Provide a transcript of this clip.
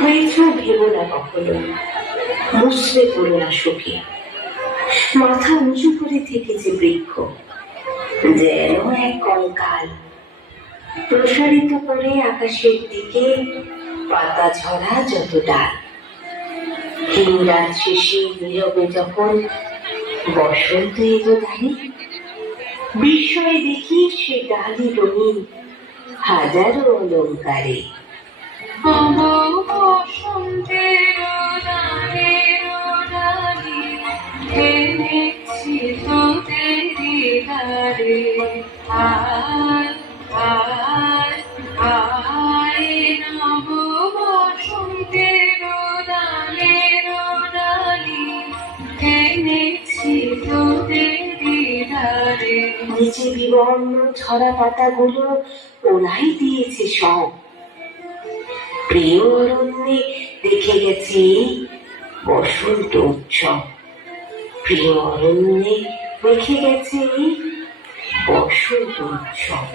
হয়েছ ভেবো না কখনো। মুসলে পড়ো না শোকে মাথা উঁচু করে থেকেছে বৃক্ষ, যেন এক কঙ্কাল প্রসারিত করে আকাশের দিকে পাতা ঝরা যত ডাল। হিমরাত শেষে নীরবে যখন বসন্ত এলো দাঁড়ি বিস্ময়ে দেখি সে ডালি রঙিন হাজারো অলঙ্কারে। দ্বারে আয় আয় আয় নব বসন্তের দানের ডালি এনেছি নিচে বিবর্ণ ছড়া পাতাগুলো ওরাই দিয়েছে সব প্রিয় অরণ্যে দেখে গেছে বসন্ত উৎসব। প্রিয় অরণ্যে দেখে গেছে বসন্ত উৎসব